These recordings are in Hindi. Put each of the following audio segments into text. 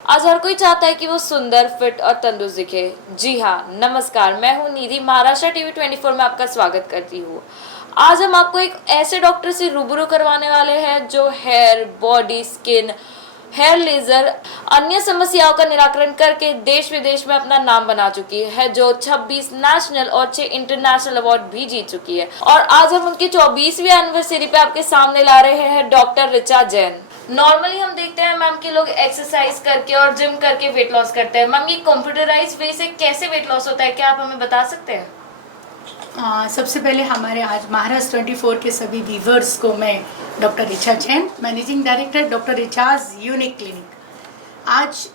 आज हर कोई चाहता है कि वो सुंदर, फिट और तंदुरुस्त दिखे। जी हाँ, नमस्कार, मैं हूँ निधि, महाराष्ट्र टीवी 24 में आपका स्वागत करती हूँ। आज हम आपको एक ऐसे डॉक्टर से रूबरू करवाने वाले हैं जो hair, body, skin, hair laser, अन्य समस्याओं का निराकरण करके देश विदेश में अपना नाम बना चुकी है, जो 26 नेशनल और 6 इंटरनेशनल अवार्ड भी जीत चुकी है। और आज हम उनकी 24वीं एनिवर्सरी पे आपके सामने ला रहे हैं डॉक्टर ऋचा जैन। नॉर्मली हम देखते हैं मैम कि लोग एक्सरसाइज करके और जिम करके वेट लॉस करते हैं। मैम, ये कंप्यूटराइज वे से कैसे वेट लॉस होता है, क्या आप हमें बता सकते हैं? सबसे पहले हमारे आज महाराष्ट्र 24 के सभी व्यूवर्स को मैं doctor Richa Jain, managing director doctor Richa's unique clinic. आज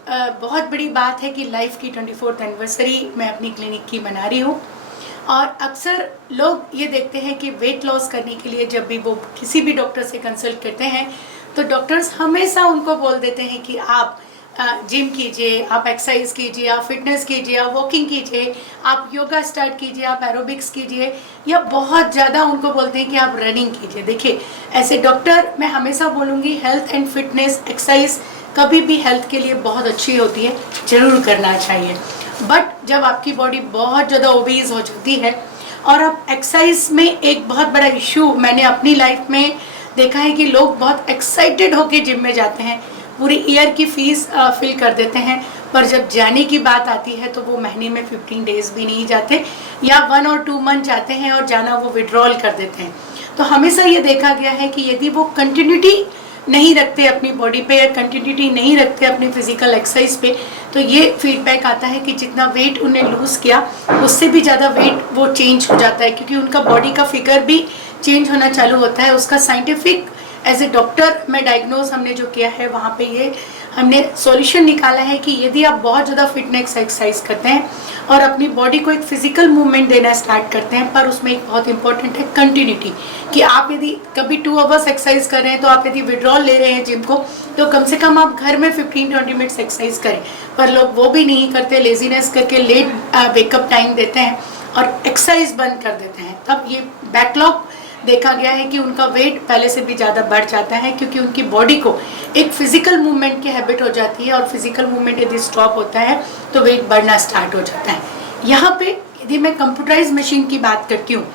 बहुत बड़ी बात है कि लाइफ की 24th एनिवर्सरी मैं अपनी क्लिनिक की मना रही हूँ। और अक्सर लोग ये देखते हैं कि वेट लॉस करने के लिए जब भी वो किसी भी डॉक्टर से कंसल्ट करते हैं तो डॉक्टर्स हमेशा उनको बोल देते हैं कि आप जिम कीजिए, आप एक्सरसाइज कीजिए, आप फिटनेस कीजिए, आप वॉकिंग कीजिए, आप योगा स्टार्ट कीजिए, आप एरोबिक्स कीजिए, या बहुत ज़्यादा उनको बोलते हैं कि आप रनिंग कीजिए। देखिए, ऐसे डॉक्टर मैं हमेशा बोलूँगी हेल्थ एंड फिटनेस एक्सरसाइज कभी भी हेल्थ के लिए बहुत अच्छी होती है, ज़रूर करना चाहिए। बट जब आपकी बॉडी बहुत ज़्यादा ओबीज हो जाती है और आप एक्सरसाइज में एक बहुत बड़ा इशू मैंने अपनी लाइफ में देखा है कि लोग बहुत एक्साइटेड होके जिम में जाते हैं, पूरी ईयर की फीस फिल कर देते हैं, पर जब जाने की बात आती है तो वो महीने में 15 डेज भी नहीं जाते, या 1 और 2 मंथ जाते हैं और जाना वो विड्रॉल कर देते हैं। तो हमेशा ये देखा गया है कि यदि वो कंटिन्यूटी नहीं रखते अपनी बॉडी पे या कंटिन्यूटी नहीं रखते अपनी फिजिकल एक्सरसाइज पे, तो ये फीडबैक आता है कि जितना वेट उन्हें लूज़ किया उससे भी ज़्यादा वेट वो चेंज हो जाता है, क्योंकि उनका बॉडी का फिगर भी चेंज होना चालू होता है। उसका साइंटिफिक एज ए डॉक्टर में डायग्नोज हमने जो किया है, वहाँ पे ये हमने सॉल्यूशन निकाला है कि यदि आप बहुत ज़्यादा फिटनेस एक्सरसाइज करते हैं और अपनी बॉडी को एक फिजिकल मूवमेंट देना स्टार्ट करते हैं, पर उसमें एक बहुत इंपॉर्टेंट है कंटिन्यूटी, कि आप यदि कभी 2 आवर्स एक्सरसाइज कर रहे हैं तो आप यदि विड्रॉल ले रहे हैं जिम को, तो कम से कम आप घर में 15-20 मिनट्स एक्सरसाइज करें। पर लोग वो भी नहीं करते, लेजीनेस करके लेट वेकअप टाइम देते हैं और एक्सरसाइज बंद कर देते हैं। तब ये बैकलॉग देखा गया है कि उनका वेट पहले से भी ज़्यादा बढ़ जाता है, क्योंकि उनकी बॉडी को एक फिजिकल मूवमेंट की हैबिट हो जाती है, और फिजिकल मूवमेंट यदि स्टॉप होता है तो वेट बढ़ना स्टार्ट हो जाता है। यहाँ पे यदि मैं कंप्यूटराइज मशीन की बात करती हूँ,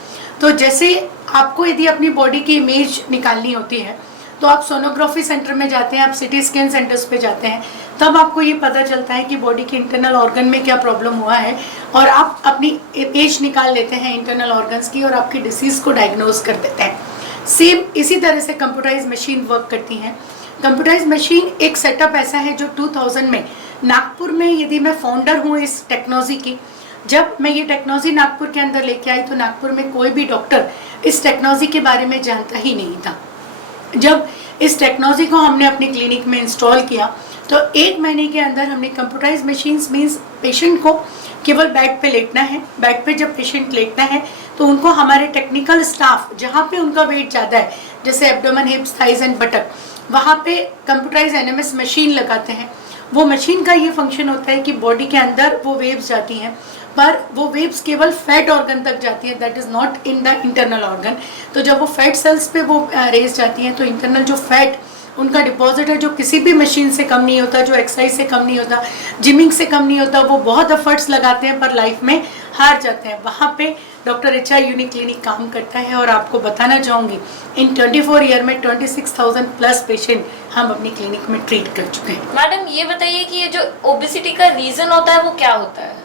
तो जैसे आपको यदि अपनी बॉडी की इमेज निकालनी होती है तो आप सोनोग्राफी सेंटर में जाते हैं, आप सिटी स्कैन सेंटर्स पे जाते हैं, तब आपको ये पता चलता है कि बॉडी के इंटरनल ऑर्गन में क्या प्रॉब्लम हुआ है, और आप अपनी इमेज निकाल लेते हैं इंटरनल ऑर्गन्स की और आपकी डिसीज़ को डायग्नोज कर देते हैं। सेम इसी तरह से कंप्यूटराइज मशीन वर्क करती हैं। कंप्यूटराइज मशीन एक सेटअप ऐसा है जो 2000 में नागपुर में, यदि मैं फाउंडर हूँ इस टेक्नोलॉजी की, जब मैं ये टेक्नोलॉजी नागपुर के अंदर लेके आई तो नागपुर में कोई भी डॉक्टर इस टेक्नोलॉजी के बारे में जानता ही नहीं था। जब इस टेक्नोलॉजी को हमने अपने क्लिनिक में इंस्टॉल किया तो 1 महीने के अंदर हमने कंप्यूटराइज मशीन्स मीन्स पेशेंट को केवल बेड पे लेटना है, बेड पे जब पेशेंट लेटना है तो उनको हमारे टेक्निकल स्टाफ जहाँ पे उनका वेट ज़्यादा है, जैसे एब्डोमेन, हिप्स, थाइज एंड बटक, वहाँ पे कंप्यूटराइज एनएमएस मशीन लगाते हैं। वो मशीन का ये फंक्शन होता है कि बॉडी के अंदर वो वेव्स जाती हैं, पर वो वेव्स केवल फैट ऑर्गन तक जाती है, that is not in the internal organ. तो जब वो फैट सेल्स पे वो रेज जाती हैं तो इंटरनल जो फैट उनका डिपॉजिट है, जो किसी भी मशीन से कम नहीं होता, जो एक्सरसाइज से कम नहीं होता, जिमिंग से कम नहीं होता, वो बहुत एफर्ट्स लगाते हैं पर लाइफ में हार जाते हैं। वहाँ पे डॉक्टर ऋचा यूनिक क्लिनिक काम करता है, और आपको बताना चाहूँगी इन 24 ईयर में 26,000 प्लस पेशेंट हम अपनी क्लिनिक में ट्रीट कर चुके हैं। मैडम, ये बताइए कि ये जो ओबेसिटी का रीजन होता है वो क्या होता है?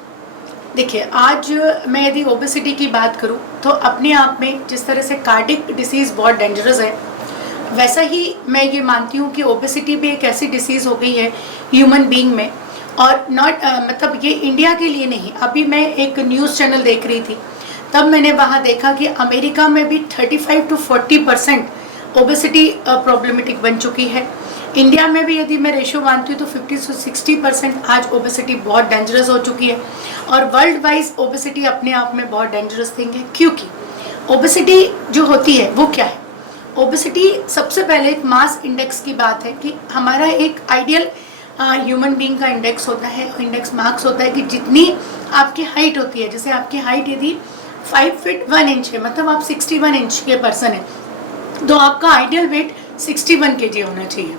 देखिए, आज मैं यदि ओबेसिटी की बात करूं तो अपने आप में जिस तरह से कार्डिक डिसीज़ बहुत डेंजरस है, वैसा ही मैं ये मानती हूँ कि ओबेसिटी भी एक ऐसी डिसीज़ हो गई है ह्यूमन बीइंग में, और नॉट मतलब ये इंडिया के लिए नहीं। अभी मैं एक न्यूज़ चैनल देख रही थी, तब मैंने वहाँ देखा कि अमेरिका में भी 35 to 40% ओबेसिटी प्रॉब्लमेटिक बन चुकी है। इंडिया में भी यदि मैं रेशो मानती हूँ तो 50 से 60% आज ओबेसिटी बहुत डेंजरस हो चुकी है, और वर्ल्ड वाइज ओबेसिटी अपने आप में बहुत डेंजरस थिंग है। क्योंकि ओबेसिटी जो होती है वो क्या है? ओबेसिटी सबसे पहले एक मास इंडेक्स की बात है कि हमारा एक आइडियल ह्यूमन बीइंग का इंडेक्स होता है, इंडेक्स मार्क्स होता है कि जितनी आपकी हाइट होती है, जैसे आपकी हाइट यदि 5 फीट 1 इंच है, मतलब आप 61 इंच के पर्सन है, तो आपका आइडियल वेट 61 kg होना चाहिए।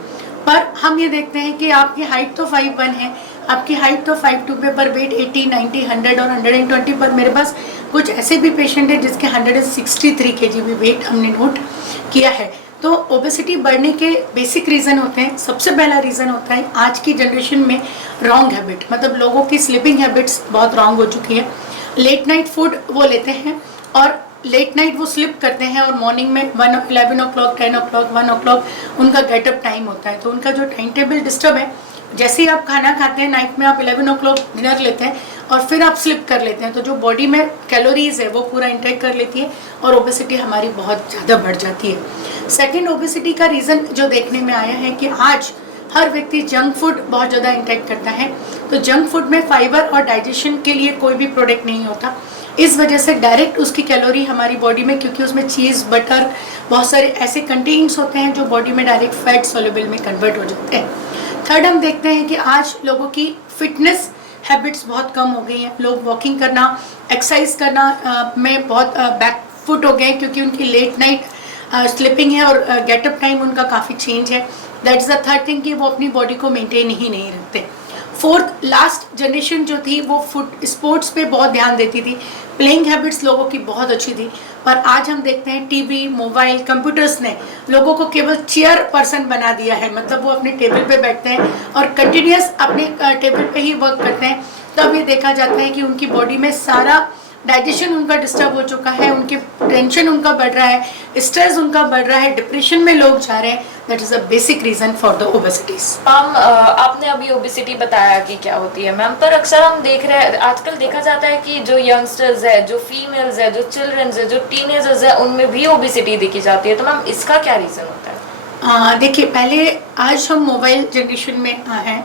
पर हम ये देखते हैं कि आपकी हाइट तो 5'1" है, आपकी हाइट तो 5'2" पे, पर वेट 80, 90, 100 और 120 पर। मेरे पास कुछ ऐसे भी पेशेंट हैं जिसके 163 kg भी वेट हमने नोट किया है। तो ओबेसिटी बढ़ने के बेसिक रीज़न होते हैं। सबसे पहला रीज़न होता है आज की जनरेशन में रॉन्ग हैबिट, मतलब लोगों की स्लीपिंग हैबिट्स बहुत रॉन्ग हो चुकी है। लेट नाइट फूड वो लेते हैं और लेट नाइट वो स्लिप करते हैं और मॉर्निंग में 11 o'clock, 10 o'clock, 1 o'clock उनका गेटअप टाइम होता है। तो उनका जो टाइम टेबल डिस्टर्ब है। जैसे ही आप खाना खाते हैं नाइट में, आप 11 o'clock डिनर लेते हैं और फिर आप स्लिप कर लेते हैं, तो जो बॉडी में कैलोरीज है वो पूरा इंटेक कर लेती है और ओबेसिटी हमारी बहुत ज़्यादा बढ़ जाती है। सेकेंड, ओबेसिटी का रीज़न जो देखने में आया है कि आज हर व्यक्ति जंक फूड बहुत ज़्यादा इंटेक करता है। तो जंक फूड में फाइबर और डाइजेशन के लिए कोई भी प्रोडक्ट नहीं होता, इस वजह से डायरेक्ट उसकी कैलोरी हमारी बॉडी में, क्योंकि उसमें चीज़, बटर, बहुत सारे ऐसे कंटेन्स होते हैं जो बॉडी में डायरेक्ट फैट सोल्यूबल में कन्वर्ट हो जाते हैं। थर्ड, हम देखते हैं कि आज लोगों की फिटनेस हैबिट्स बहुत कम हो गई हैं। लोग वॉकिंग करना, एक्सरसाइज करना में बहुत बैक फुट हो गए हैं, क्योंकि उनकी लेट नाइट स्लीपिंग है और गेटअप टाइम उनका काफ़ी चेंज है। That is the third thing कि वो अपनी बॉडी को मेंटेन ही नहीं रखते। फोर्थ, लास्ट जनरेशन जो थी वो फुट स्पोर्ट्स पे बहुत ध्यान देती थी, प्लेइंग हैबिट्स लोगों की बहुत अच्छी थी। पर आज हम देखते हैं टीवी, मोबाइल, कंप्यूटर्स ने लोगों को केवल चेयर पर्सन बना दिया है, मतलब वो अपने टेबल पे बैठते हैं और कंटिन्यूस अपने टेबल पे ही वर्क करते हैं। तब ये देखा जाता है कि उनकी बॉडी में सारा डाइजेशन उनका डिस्टर्ब हो चुका है, उनके टेंशन उनका बढ़ रहा है, स्ट्रेस उनका बढ़ रहा है, डिप्रेशन में लोग जा रहे हैं। That is a basic reason for the obesities. Ma'am, आपने अभी ओबेसिटी बताया कि क्या होती है मैम, पर अक्सर हम देख रहे हैं, आजकल देखा जाता है कि जो यंगस्टर्स है, जो फीमेल्स है, जो चिल्ड्रंस है, जो टीनेजर्स है, उनमें भी ओबेसिटी देखी जाती है। तो मैम इसका क्या रीज़न होता है? देखिए, पहले, आज हम मोबाइल जनरेशन में हैं।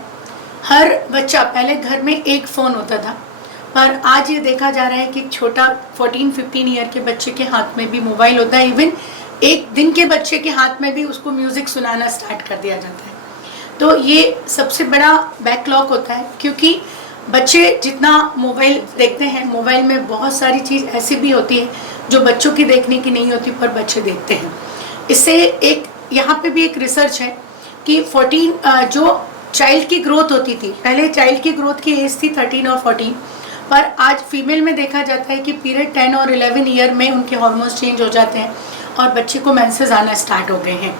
हर बच्चा, पहले घर में एक फ़ोन होता था, पर आज ये देखा जा रहा है कि छोटा 14-15 ईयर के बच्चे के हाथ में भी मोबाइल होता है। इवन एक दिन के बच्चे के हाथ में भी उसको म्यूज़िक सुनाना स्टार्ट कर दिया जाता है। तो ये सबसे बड़ा बैकलॉग होता है, क्योंकि बच्चे जितना मोबाइल देखते हैं, मोबाइल में बहुत सारी चीज़ ऐसी भी होती है जो बच्चों की देखने की नहीं होती, पर बच्चे देखते हैं। इससे एक यहाँ पे भी एक रिसर्च है कि 14 जो चाइल्ड की ग्रोथ होती थी, पहले चाइल्ड की ग्रोथ की एज थी 13 और 14, पर आज फीमेल में देखा जाता है कि पीरियड 10 और 11 ईयर में उनके हार्मोन्स चेंज हो जाते हैं और बच्चे को मेंसेस आना स्टार्ट हो गए हैं।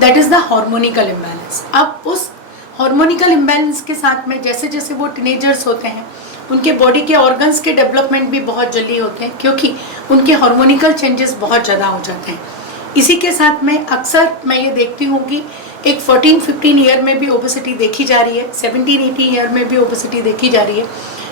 That is the hormonical imbalance. अब उस हार्मोनिकल इम्बैलेंस के साथ में जैसे जैसे वो टीनेजर्स होते हैं, उनके बॉडी के ऑर्गन्स के डेवलपमेंट भी बहुत जल्दी होते हैं, क्योंकि उनके हार्मोनिकल चेंजेस बहुत ज़्यादा हो जाते हैं। इसी के साथ में अक्सर मैं ये देखती हूँ कि एक 14-15 ईयर में भी ओबेसिटी देखी जा रही है, 17-18 ईयर में भी ओबेसिटी देखी जा रही है।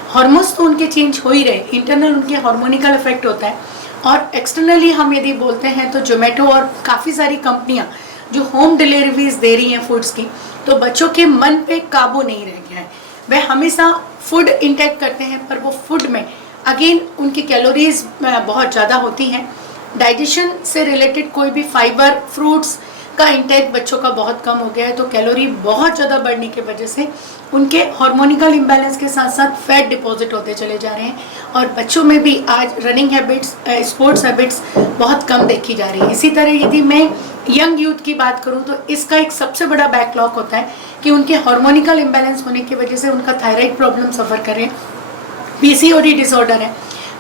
हार्मोन्स तो उनके चेंज हो ही रहे, इंटरनल उनके हार्मोनिकल इफेक्ट होता है, और एक्सटर्नली हम यदि बोलते हैं तो जोमेटो और काफ़ी सारी कंपनियां जो होम डिलीवरीज दे रही हैं फूड्स की, तो बच्चों के मन पे काबू नहीं रह गया है। वह हमेशा फूड इंटेक करते हैं, पर वो फूड में अगेन उनकी कैलोरीज बहुत ज़्यादा होती हैं। डाइजेशन से रिलेटेड कोई भी फाइबर, फ्रूट्स का इंटेक बच्चों का बहुत कम हो गया है, तो कैलोरी बहुत ज़्यादा बढ़ने की वजह से उनके हार्मोनिकल इम्बैलेंस के साथ साथ फैट डिपॉजिट होते चले जा रहे हैं, और बच्चों में भी आज रनिंग हैबिट्स, स्पोर्ट्स हैबिट्स बहुत कम देखी जा रही है। इसी तरह यदि मैं यंग यूथ की बात करूं तो इसका एक सबसे बड़ा बैकलॉग होता है कि उनके हार्मोनिकल इम्बैलेंस होने की वजह से उनका थायराइड प्रॉब्लम सफ़र करें, पीसीओडी डिसऑर्डर है,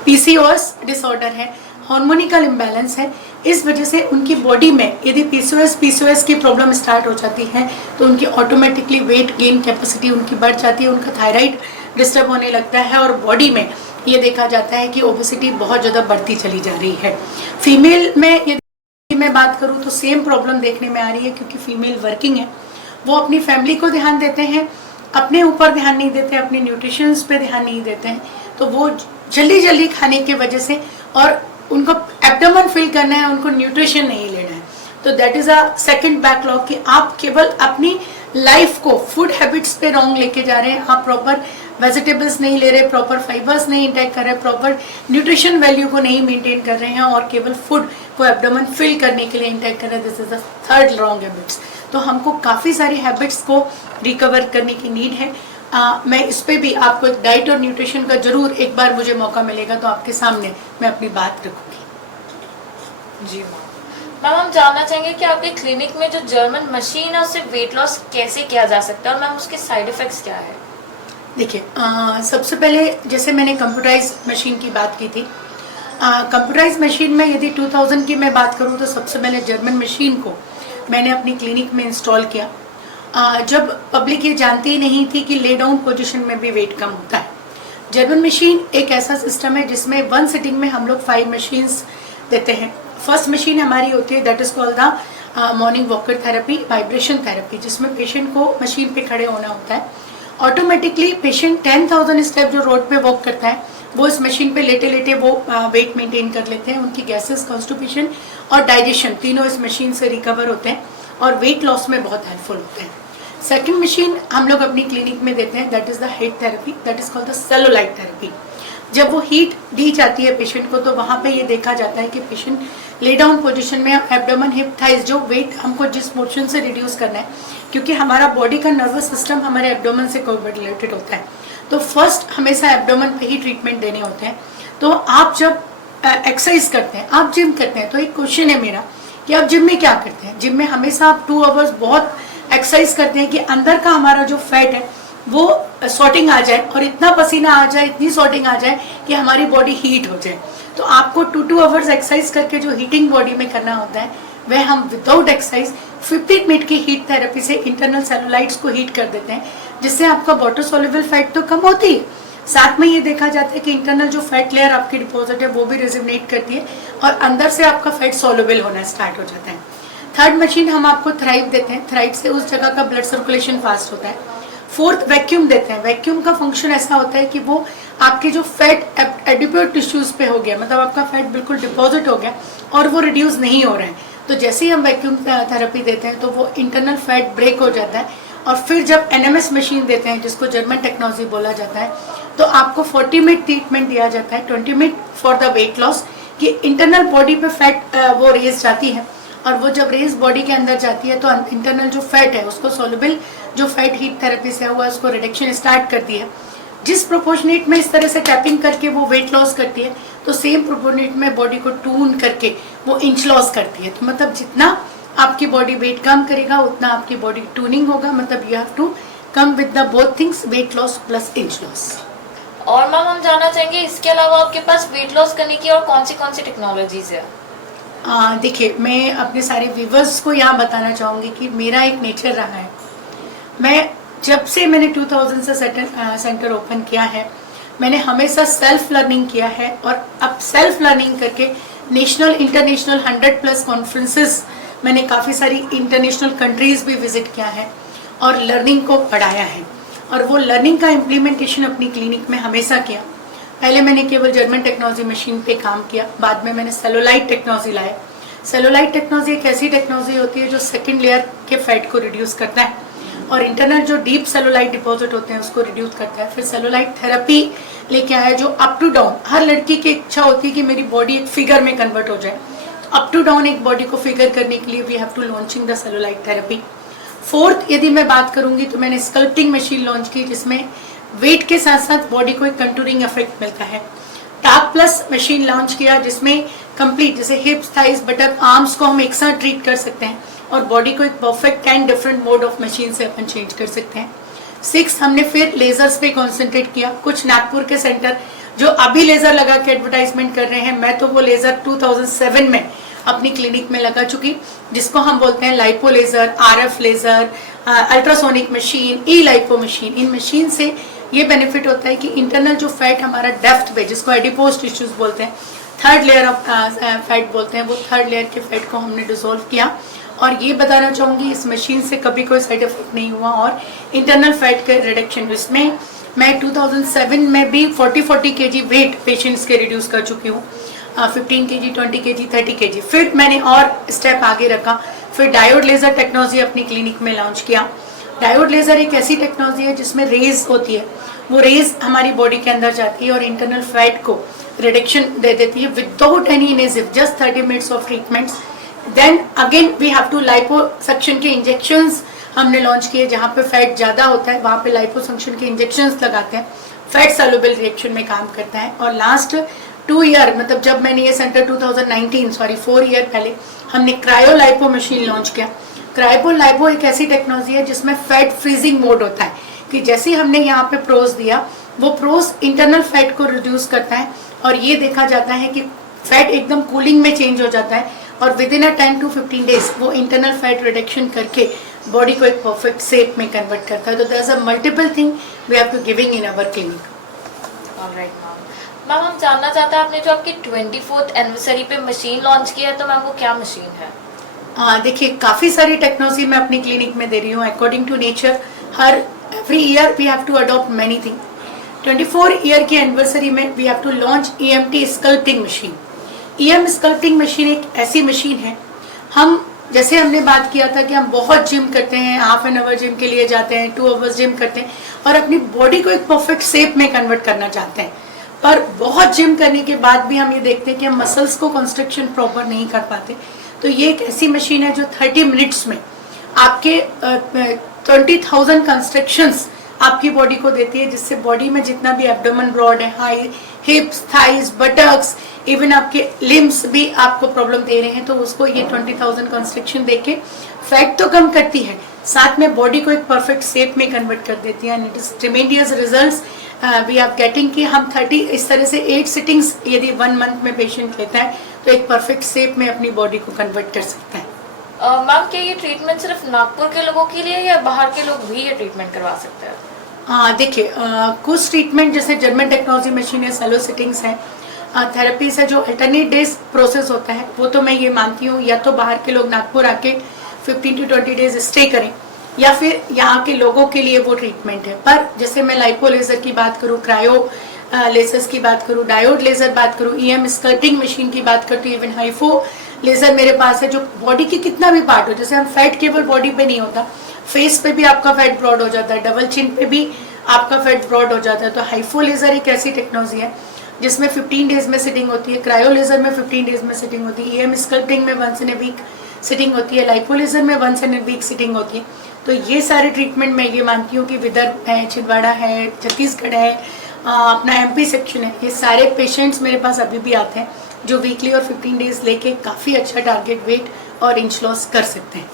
पीसीओएस डिसऑर्डर है, हार्मोनिकल इम्बैलेंस है। इस वजह से उनकी बॉडी में यदि पीसीओएस की प्रॉब्लम स्टार्ट हो जाती है तो उनकी ऑटोमेटिकली वेट गेन कैपेसिटी उनकी बढ़ जाती है, उनका थायराइड डिस्टर्ब होने लगता है, और बॉडी में ये देखा जाता है कि ओबेसिटी बहुत ज़्यादा बढ़ती चली जा रही है। फीमेल में यदि मैं बात करूँ तो सेम प्रॉब्लम देखने में आ रही है, क्योंकि फीमेल वर्किंग है, वो अपनी फैमिली को ध्यान देते हैं, अपने ऊपर ध्यान नहीं देते, अपने न्यूट्रिशंस पे ध्यान नहीं देते हैं, तो वो जल्दी जल्दी खाने की वजह से, और उनको एब्डोमेन फिल करना है, उनको न्यूट्रिशन नहीं लेना है। तो that is a second backlog कि आप केवल अपनी लाइफ को फूड हैबिट्स पे रॉन्ग लेके जा रहे हैं, आप प्रॉपर वेजिटेबल्स नहीं ले रहे, प्रॉपर फाइबर्स नहीं इंटेक कर रहे, प्रॉपर न्यूट्रिशन वैल्यू को नहीं मेंटेन कर रहे हैं, और केवल फूड को एब्डोमेन फिल करने के लिए इंटेक कर रहे हैं। This is the third wrong habits. तो हमको काफ़ी सारी हैबिट्स को रिकवर करने की नीड है। मैं इस पे भी आपको डाइट और न्यूट्रिशन का जरूर एक बार मुझे मौका मिलेगा तो आपके सामने मैं अपनी बात रखूँगी। जी मैम, मैम हम जानना चाहेंगे कि आपके क्लिनिक में जो जर्मन मशीन है उससे वेट लॉस कैसे किया जा सकता है और मैम उसके साइड इफेक्ट्स क्या है? देखिए, सबसे पहले जैसे मैंने कंप्यूटराइज मशीन की बात की थी, कंप्यूटराइज मशीन में यदि 2000 की मैं बात करूं तो सबसे पहले जर्मन मशीन को मैंने अपनी क्लिनिक में इंस्टॉल किया। जब पब्लिक ये जानती ही नहीं थी कि ले डाउन पोजिशन में भी वेट कम होता है। जर्मन मशीन एक ऐसा सिस्टम है जिसमें वन सिटिंग में हम लोग 5 मशीन्स देते हैं। फर्स्ट मशीन हमारी होती है that is called the morning walker therapy, vibration therapy, जिसमें पेशेंट को मशीन पे खड़े होना होता है। ऑटोमेटिकली पेशेंट 10,000 स्टेप जो रोड पे वॉक करता है वो इस मशीन पे लेटे लेटे वो वेट मेंटेन कर लेते हैं। उनकी गैसेस, कॉन्स्टिपेशन और डाइजेशन तीनों इस मशीन से रिकवर होते हैं और वेट लॉस में बहुत हेल्पफुल होते हैं। सेकेंड मशीन हम लोग अपनी क्लिनिक में देते हैं that is the heat therapy, that is called the cellulite therapy. जब वो हीट दी जाती है पेशेंट को तो वहाँ पे ये देखा जाता है कि पेशेंट ले डाउन पोजिशन में एब्डोमेन, हिप, थाइज, जो वेट हमको जिस पोर्शन से रिड्यूस करना है, क्योंकि हमारा बॉडी का नर्वस सिस्टम हमारे एब्डोमेन से कोरिलेटेड होता है, तो फर्स्ट हमेशा एब्डोमेन पे ही ट्रीटमेंट देने होते हैं। तो आप जब एक्सरसाइज करते हैं, आप जिम करते हैं, तो एक क्वेश्चन है मेरा कि आप जिम में क्या करते हैं? जिम में हमेशा आप 2 आवर्स बहुत एक्सरसाइज करते हैं कि अंदर का हमारा जो फैट है वो सॉर्टिंग आ जाए और इतना पसीना आ जाए, इतनी सॉर्टिंग आ जाए कि हमारी बॉडी हीट हो जाए। तो आपको 2 आवर्स एक्सरसाइज करके जो हीटिंग बॉडी में करना होता है वह हम विदाउट एक्सरसाइज 15 मिनट की हीट थेरेपी से इंटरनल सेलुलाइट्स को हीट कर देते हैं, जिससे आपका वाटर सोल्यूबल फैट तो कम होती है, साथ में ये देखा जाता है कि इंटरनल जो फैट लेयर आपकी डिपॉजिट है वो भी रिजिनेट करती है और अंदर से आपका फैट सोल्यूबल होना स्टार्ट हो जाता है। थर्ड मशीन हम आपको थ्राइव देते हैं, थ्राइव से उस जगह का ब्लड सर्कुलेशन फास्ट होता है। फोर्थ वैक्यूम देते हैं। वैक्यूम का फंक्शन ऐसा होता है कि वो आपके जो फैट एडिपोज टिश्यूज पे हो गया, मतलब आपका फैट बिल्कुल डिपॉजिट हो गया और वो रिड्यूस नहीं हो रहा है, तो जैसे ही हम वैक्यूम थेरेपी देते हैं तो वो इंटरनल फैट ब्रेक हो जाता है। और फिर जब एनएमएस मशीन देते हैं, जिसको जर्मन टेक्नोलॉजी बोला जाता है, तो आपको 40 मिनट ट्रीटमेंट दिया जाता है, 20 minute for the weight loss, कि इंटरनल बॉडी पे फैट वो रेज जाती है और वो जब रेज बॉडी के अंदर जाती है तो इंटरनल जो फैट है उसको सोल्यूबल जो फैट हीट थेरेपी से हुआ उसको रिडक्शन स्टार्ट करती है। जिस प्रोपोर्शनेट में इस तरह से टैपिंग करके वो वेट लॉस करती है, तो सेम प्रोपोर्शनेट में बॉडी को टून करके वो इंच लॉस करती है। तो मतलब जितना आपकी बॉडी वेट कम करेगा उतना आपकी बॉडी टूनिंग होगा, मतलब you have to come with the both things, weight loss plus inch loss. और मैम हम जानना चाहेंगे इसके अलावा आपके पास वेट लॉस करने की और कौन सी टेक्नोलॉजीज है? देखिए, मैं अपने सारे व्यूवर्स को यहाँ बताना चाहूँगी कि मेरा एक नेचर रहा है, मैं जब से मैंने 2000 से सेंटर ओपन किया है, मैंने हमेशा सेल्फ लर्निंग किया है और अब सेल्फ लर्निंग करके नेशनल इंटरनेशनल 100+ कॉन्फ्रेंसेस, मैंने काफ़ी सारी इंटरनेशनल कंट्रीज़ भी विजिट किया है और लर्निंग को बढ़ाया है और वो लर्निंग का इम्प्लीमेंटेशन अपनी क्लिनिक में हमेशा किया। पहले मैंने केवल जर्मन टेक्नोलॉजी मशीन पे काम किया, बाद में मैंने सेलुलाइट टेक्नोलॉजी लाया। सेलुलाइट टेक्नोलॉजी एक ऐसी टेक्नोलॉजी होती है जो सेकंड लेयर के फैट को रिड्यूस करता है और इंटरनल जो डीप सेलुलाइट डिपॉजिट होते हैं उसको रिड्यूस करता है। फिर सेलुलाइट थेरेपी लेके आया जो अप टू डाउन, हर लड़की की इच्छा होती है कि मेरी बॉडी एक फिगर में कन्वर्ट हो जाए, तो अप टू डाउन एक बॉडी को फिगर करने के लिए we have to launching the cellulite therapy. Fourth यदि मैं बात करूंगी तो मैंने स्कल्पटिंग मशीन लॉन्च की, जिसमें वेट के साथ साथ बॉडी को एक कंटूरिंग इफेक्ट मिलता है। टाप प्लस मशीन लॉन्च किया जिसमें कंप्लीट जैसे हिप्स, थाइज, बटक, आर्म्स को हम एक साथ ट्रीट कर सकते हैं और बॉडी को एक perfect 10 different mode of machine से अपन चेंज कर सकते हैं। 6 हमने फिर लेजर्स पे कॉन्सेंट्रेट किया। कुछ नागपुर के सेंटर जो अभी लेजर लगा के एडवर्टाइजमेंट कर रहे हैं, मैं तो वो लेजर 2007 में अपनी क्लिनिक में लगा चुकी, जिसको हम बोलते हैं lipo laser, RF laser, ultrasonic machine, E lipo machine. इन मशीन से ये बेनिफिट होता है कि इंटरनल जो फैट हमारा डेप्थ पे, जिसको एडिपोज टिश्यूज बोलते हैं, थर्ड लेयर ऑफ फैट बोलते हैं, वो थर्ड लेयर के फैट को हमने डिसॉल्व किया। और ये बताना चाहूँगी इस मशीन से कभी कोई साइड इफेक्ट नहीं हुआ और इंटरनल फैट के रिडक्शन, इसमें मैं 2007 में भी 40 kg वेट पेशेंट्स के रिड्यूस कर चुकी हूँ, 15 kg, 20 kg, 30 kg। फिर मैंने और स्टेप आगे रखा, फिर डायोड लेजर टेक्नोलॉजी अपनी क्लिनिक में लॉन्च किया। डायोड लेजर एक ऐसी टेक्नोलॉजी है जिसमें रेज होती है, वो रेज हमारी बॉडी के अंदर जाती है और इंटरनल फैट को रिडक्शन दे देती है without any invasive, just 30 minutes of treatments. Then again we have to liposuction के इंजेक्शंस हमने लॉन्च किए, जहाँ पे फैट ज़्यादा होता है वहाँ पे लाइपोसक्शन के इंजेक्शंस लगाते हैं, फैट सॉल्युबल रिएक्शन में काम करता है। और लास्ट 2 ईयर, मतलब जब मैंने ये सेंटर 4 ईयर पहले हमने क्रायो लाइपो मशीन लॉन्च किया। क्रायो लाइपो एक ऐसी टेक्नोलॉजी है जिसमें फैट फ्रीजिंग मोड होता है कि जैसे ही हमने यहाँ पे प्रोज दिया, वो प्रोज इंटरनल फैट को रिड्यूस करता है और ये देखा जाता है कि फैट एकदम कूलिंग में चेंज हो जाता है और within a 10 to 15 days वो इंटरनल फैट रिडक्शन करके बॉडी को एक परफेक्ट शेप में कन्वर्ट करता है। तो there is a multiple thing we have to giving in our clinic. Alright ma'am, हम जानना चाहते हैं आपने जो आपकी 24th एनिवर्सरी पे मशीन लॉन्च किया है, तो मैम वो क्या मशीन है? देखिए, काफ़ी सारी टेक्नोलॉजी मैं अपनी क्लिनिक में दे रही हूँ अकॉर्डिंग टू नेचर। हर every year we have to adopt many thing. 24 year की एनिवर्सरी में we have to launch EMT sculpting machine. EM sculpting machine एक ऐसी मशीन है, हम जैसे हमने बात किया था कि हम बहुत जिम करते हैं, हाफ एन आवर जिम के लिए जाते हैं, 2 आवर्स जिम करते हैं और अपनी बॉडी को एक परफेक्ट शेप में कन्वर्ट करना चाहते हैं, पर बहुत जिम करने के बाद भी हम ये देखते हैं कि हम मसल्स को कंस्ट्रक्शन प्रॉपर नहीं कर पाते। तो ये एक ऐसी मशीन है जो 30 मिनट्स में आपके 20,000 कंस्ट्रक्शंस आपकी बॉडी को देती है, जिससे बॉडी में जितना भी एब्डोमेन ब्रॉड है, हाई हिप्स, थाइज, बटक्स, इवन आपके लिम्स भी आपको प्रॉब्लम दे रहे हैं, तो उसको ये 20,000 कंस्ट्रक्शन देके फैट तो कम करती है, साथ में बॉडी को एक परफेक्ट शेप में कन्वर्ट कर देती है। And it is tremendous results we are getting कि हम 30 इस तरह से 8 सिटिंग्स यदि 1 मंथ में पेशेंट लेता है तो एक परफेक्ट शेप में अपनी बॉडी को कन्वर्ट कर सकता है। मैम, क्या ये ट्रीटमेंट सिर्फ नागपुर के लोगों के लिए या बाहर के लोग भी ये ट्रीटमेंट करवा सकते हैं? देखिए, कुछ ट्रीटमेंट जैसे जर्मन टेक्नोलॉजी मशीन है, सेलो सिटिंग्स है, थेरेपीज है जो अल्टरनेट डेज प्रोसेस होता है, वो तो मैं ये मानती हूँ या तो बाहर के लोग नागपुर आके 15 to 20 डेज स्टे करें या फिर यहाँ के लोगों के लिए वो ट्रीटमेंट है। पर जैसे मैं लाइपो लेजर की बात करूँ, क्रायो लेजर्स की बात करूँ, डायोड लेजर बात करूँ, EM स्कल्पटिंग मशीन की बात करती हूँ, इवन हाइफो लेजर मेरे पास है जो बॉडी की कितना भी पार्ट हो, जैसे हम फैट केवल बॉडी पे नहीं होता, फेस पे भी आपका फैट ब्रॉड हो जाता है, डबल चिन पे भी आपका फैट ब्रॉड हो जाता है। तो हाइफो लेजर एक ऐसी टेक्नोलॉजी है जिसमें 15 डेज में सिटिंग होती है, क्रायो लेजर में 15 डेज में सिटिंग होती है, EM स्कल्पटिंग में 1 in a week सिटिंग होती है, लाइपो लेजर में 1 in a week सिटिंग होती है। तो ये सारे ट्रीटमेंट मैं ये मानती हूँ कि विदर्भ है, छिंदवाड़ा है, छत्तीसगढ़ है, अपना MP सेक्शन है, ये सारे पेशेंट्स मेरे पास अभी भी आते हैं जो वीकली और 15 डेज लेके काफ़ी अच्छा टारगेट वेट और इंच लॉस कर सकते हैं।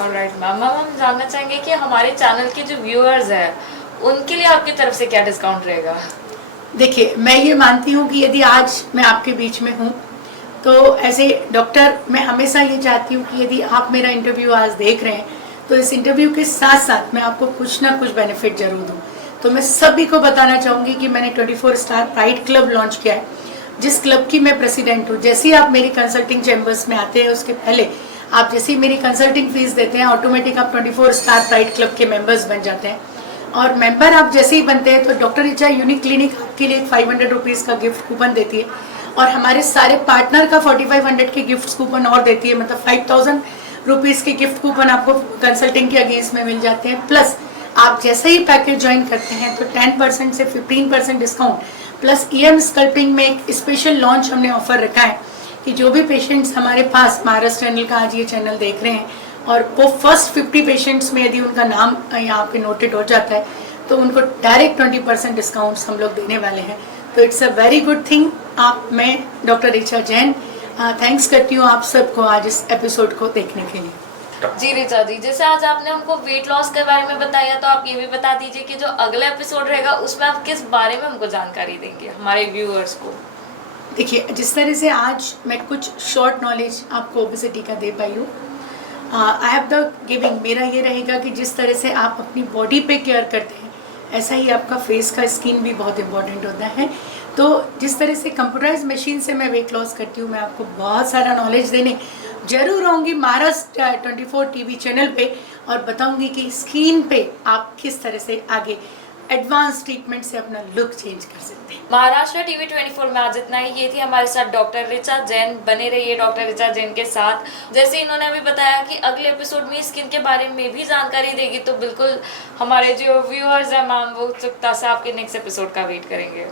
ऑलराइट मैम, हम जानना चाहेंगे कि हमारे चैनल के जो व्यूअर्स हैं उनके लिए आपकी तरफ से क्या डिस्काउंट रहेगा? देखिए, मैं ये मानती हूँ कि यदि आज मैं आपके बीच में हूँ तो एज ए डॉक्टर मैं हमेशा ये चाहती हूँ कि यदि आप मेरा इंटरव्यू आज देख रहे हैं तो इस इंटरव्यू के साथ साथ मैं आपको कुछ ना कुछ बेनिफिट जरूर दूँ। तो मैं सभी को बताना चाहूँगी कि मैंने 24 स्टार प्राइड क्लब लॉन्च किया है, जिस क्लब की मैं प्रेसिडेंट हूँ। जैसे ही आप मेरी कंसल्टिंग चैम्बर्स में आते हैं उसके पहले आप जैसे ही मेरी कंसल्टिंग फीस देते हैं, ऑटोमेटिक आप 24 स्टार प्राइड क्लब के मेंबर्स बन जाते हैं। और मेंबर आप जैसे ही बनते हैं तो डॉक्टर रिचा यूनिक क्लिनिक आपके लिए 500 रुपीज़ का गिफ्ट कूपन देती है और हमारे सारे पार्टनर का 4500 के गिफ्ट कूपन और देती है, मतलब 5000 रुपीज़ के गिफ्ट कूपन आपको कंसल्टिंग के अगेंस्ट में मिल जाते हैं। प्लस आप जैसे ही पैकेज ज्वाइन करते हैं तो 10% से 15% डिस्काउंट प्लस EM स्कल्पिंग में एक स्पेशल लॉन्च हमने ऑफर रखा है कि जो भी पेशेंट्स हमारे पास महाराष्ट्र चैनल का आज ये चैनल देख रहे हैं और वो फर्स्ट 50 पेशेंट्स में यदि उनका नाम यहाँ पे नोटेड हो जाता है तो उनको डायरेक्ट 20% डिस्काउंट्स हम लोग देने वाले हैं। तो it's a very good thing. मैं डॉक्टर रिचा जैन थैंक्स करती हूँ आप सबको आज इस एपिसोड को देखने के लिए। जी रिचा जी, जैसे आज आपने हमको वेट लॉस के बारे में बताया, तो आप ये भी बता दीजिए कि जो अगला एपिसोड रहेगा उसमें आप किस बारे में हमको जानकारी देंगे हमारे व्यूअर्स को? देखिए, जिस तरह से आज मैं कुछ शॉर्ट नॉलेज आपको ओबेसिटी का दे पाई हूँ, आई हैव द गिविंग, मेरा ये रहेगा कि जिस तरह से आप अपनी बॉडी पे केयर करते हैं ऐसा ही आपका फेस का स्किन भी बहुत इंपॉर्टेंट होता है। तो जिस तरह से कंप्यूटराइज मशीन से मैं वेट लॉस करती हूँ, मैं आपको बहुत सारा नॉलेज देने जरूर आऊँगी महाराष्ट्र 24 टीवी चैनल पे और बताऊँगी कि स्किन पे आप किस तरह से आगे एडवांस ट्रीटमेंट से अपना लुक चेंज कर सकते हैं। महाराष्ट्र टीवी 24 में आज इतना ही। ये थी हमारे साथ डॉक्टर रिचा जैन। बने रहिए डॉक्टर रिचा जैन के साथ। जैसे इन्होंने अभी बताया कि अगले एपिसोड में स्किन के बारे में भी जानकारी देगी, तो बिल्कुल हमारे जो व्यूअर्स हैं मैम वो उत्सुकता से आपके नेक्स्ट एपिसोड का वेट करेंगे।